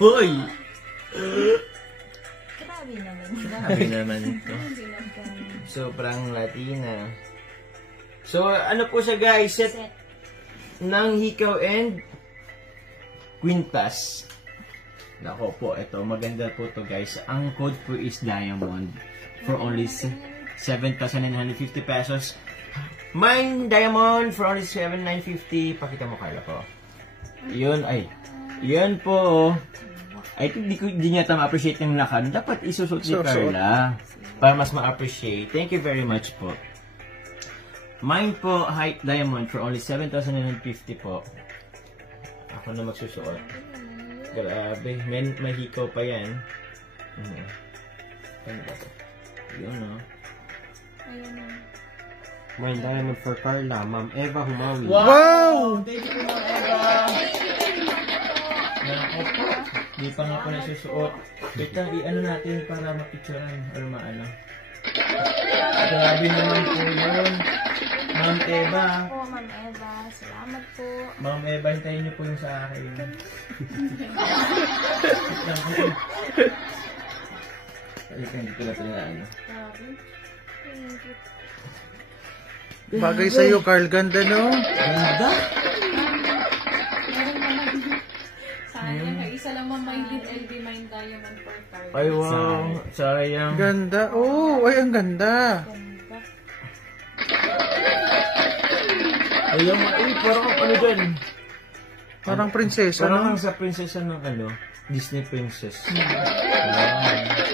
Hoy! Grabe naman. Grabe naman ito. Sobrang Latina. So, ano po siya guys? Set ng hikaw and quintas. Nako po, ito. Maganda po to guys. Ang code po is Diamond for only 7,950 pesos. Mine Diamond for only 7,950. Pakita mo Carla po. Yun, ay. Yan po. I think di niya ma-appreciate yung lakad. Dapat isusot ni Carla para mas ma-appreciate. Thank you very much po. Mine po, Height Diamond for only 7,950 po. Ako na magsusuot. Grabe. May hikaw pa yan. Ano ba ito? Yun o. Mine Diamond for Carla. Ma'am Eva Humawi. Wow! Thank you po, Ma'am Eva. Nakot po. Di pa nga po nasusuot. Wait lang, i-ano natin para mapicturean or maano. Grabe naman po yun. Ma'am Eva. Po, Ma'am Eva. Salamat po. Ma'am Eva, hintayin niyo po yung sa akin. Hindi ko na ito na ano. Bagay sa'yo, Carl. Ganda, no? Ganda? Sayang, isa lang mamailin LB Mine Diamond for Carl. Ay, wow. Sayang. Ganda. Oh, ay, ang ganda. Ayun, parang ano dyan? Parang prinsesa, Parang no? sa prinsesa ng ano, Disney princess. Wow.